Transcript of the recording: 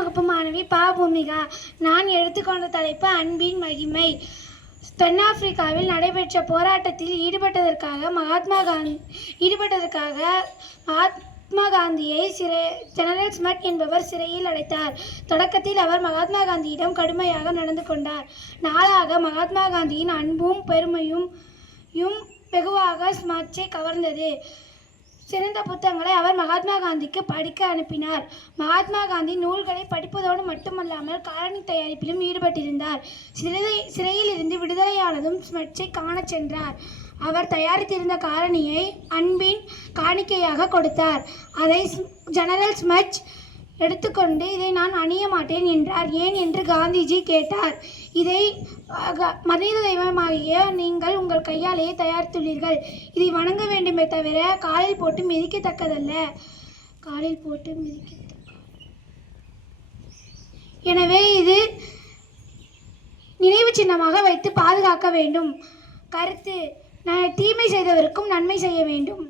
வகுப்பு மாணவி பா பூமிகா. நான் எடுத்துக்கொண்ட தலைப்பு அன்பின் மகிமை. தென்னாப்பிரிக்காவில் நடைபெற்ற போராட்டத்தில் ஈடுபட்டதற்காக மகாத்மா காந்தியை ஜெனரல் ஸ்மித் என்பவர் சிறையில் அடைத்தார். தொடக்கத்தில் அவர் மகாத்மா காந்தியிடம் கடுமையாக நடந்து கொண்டார். நாளாக மகாத்மா காந்தியின் அன்பும் பெருமையும் வெகுவாக ஸ்மித்தை கவர்ந்தது. சிறந்த புத்தகங்களை அவர் மகாத்மா காந்திக்கு படிக்க அனுப்பினார். மகாத்மா காந்தி நூல்களை படிப்பதோடு மட்டுமல்லாமல் காலணி தயாரிப்பிலும் ஈடுபட்டிருந்தார். சிறையில் இருந்து விடுதலையானதும் ஸ்மித்தை காணச் சென்றார். அவர் தயாரித்திருந்த காலணியை அன்பின் காணிக்கையாக கொடுத்தார். அதை ஜெனரல் ஸ்மித் எடுத்துக்கொண்டு, இதை நான் அணிய மாட்டேன் என்றார். ஏன் என்று காந்திஜி கேட்டார். இதை மனித தெய்வமாகிய நீங்கள் உங்கள் கையாலேயே தயாரித்துள்ளீர்கள். இதை வணங்க வேண்டுமே தவிர காலில் போட்டு மிதிக்கத்தக்கதல்ல. எனவே இது நினைவு சின்னமாக வைத்து பாதுகாக்க வேண்டும். கருத்து: தீமை செய்தவருக்கும் நன்மை செய்ய வேண்டும்.